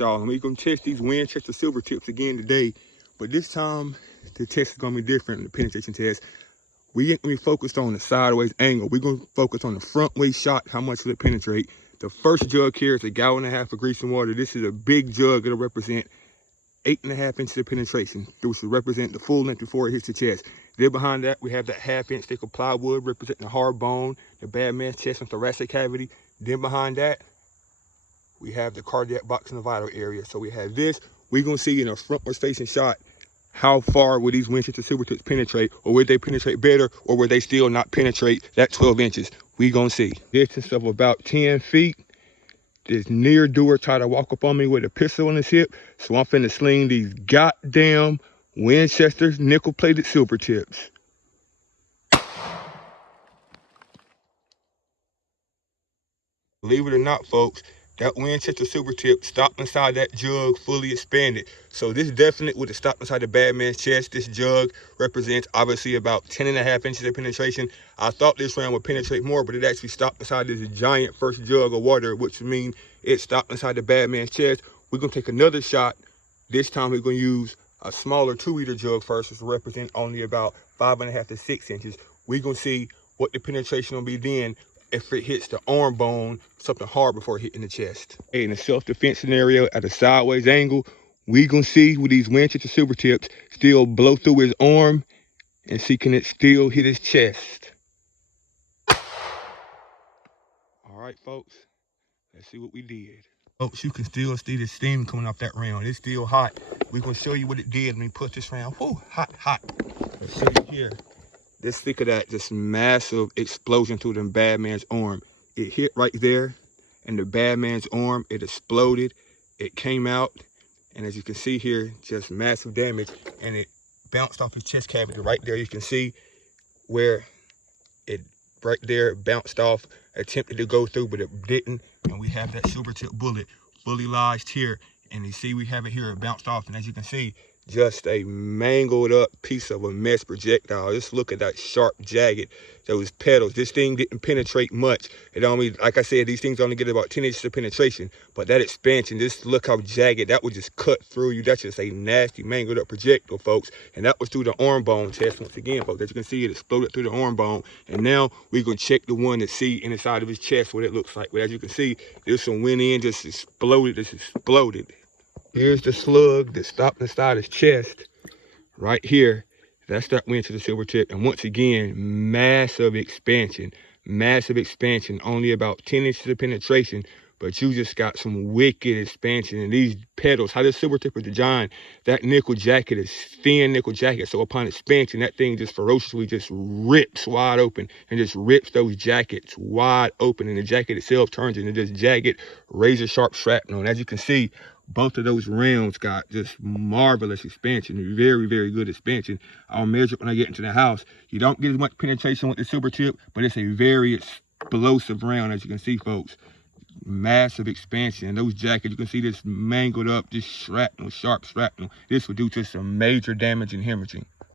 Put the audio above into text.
y'all, and we're gonna test these Winchester SilverTips again today. But this time, the test is gonna be different, the penetration test. We ain't gonna be focused on the sideways angle. We're gonna focus on the front way shot, how much will it penetrate. The first jug here is a 1.5 gallons of grease and water. This is a big jug. It'll represent 8.5 inches of penetration, which will represent the full length before it hits the chest. Then behind that, we have that 1/2 inch thick of plywood representing the hard bone, the bad man's chest and thoracic cavity. Then behind that, we have the cardiac box and the vital area. So we have this. We're gonna see in a frontwards facing shot how far would these Winchester SilverTips penetrate, or would they penetrate better, or would they still not penetrate that 12 inches? We gonna see. Distance of about 10 feet. This near doer tried to walk up on me with a pistol on his hip, so I'm finna sling these goddamn Winchester's nickel-plated SilverTips. Believe it or not, folks, that Winchester SilverTip stopped inside that jug fully expanded. So this definitely would have stopped inside the bad man's chest. This jug represents obviously about 10.5 inches of penetration. I thought this round would penetrate more, but it actually stopped inside this giant first jug of water, which means it stopped inside the bad man's chest. We're gonna take another shot. This time we're gonna use a smaller 2-liter jug first, which will represent only about 5.5 to 6 inches. We're gonna see what the penetration will be then if it hits the arm bone, something hard before hitting the chest. Hey, in a self-defense scenario at a sideways angle, we gonna see with these Winchester SilverTips still blow through his arm and see can it still hit his chest. All right, folks, let's see what we did. Folks, you can still see the steam coming off that round. It's still hot. We're gonna show you what it did when we put this round. Whoo, hot, hot. Let's show you here. Just think of that, this massive explosion through the bad man's arm. It hit right there, and the bad man's arm, it exploded. It came out, and as you can see here, just massive damage, and it bounced off his chest cavity right there. You can see where it, right there, bounced off, attempted to go through, but it didn't. And we have that SilverTip bullet fully lodged here, and you see we have it here, it bounced off, and as you can see, just a mangled up piece of a mesh projectile. Just look at that sharp, jagged, those petals. This thing didn't penetrate much. It only, like I said, these things only get about 10 inches of penetration, but that expansion, just look how jagged, that would just cut through you. That's just a nasty, mangled up projectile, folks. And that was through the arm bone test once again, folks. As you can see, it exploded through the arm bone. And now we're gonna check the one to see inside of his chest what it looks like. But as you can see, this one went in, just exploded, just exploded. Here's the slug that stopped inside his chest, right here. That's that Winchester SilverTip. And once again, massive expansion, only about 10 inches of penetration, but you just got some wicked expansion. And these petals, how this SilverTip is designed, that nickel jacket is thin nickel jacket. So upon expansion, that thing just ferociously just rips wide open and just rips those jackets wide open. And the jacket itself turns into this jagged, razor sharp shrapnel. And as you can see, both of those rounds got just marvelous expansion, very, very good expansion. I'll measure it when I get into the house. You don't get as much penetration with the SilverTip, but it's a very explosive round, as you can see, folks. Massive expansion. And those jackets, you can see this mangled up, this shrapnel, sharp shrapnel. This would do to some major damage and hemorrhaging.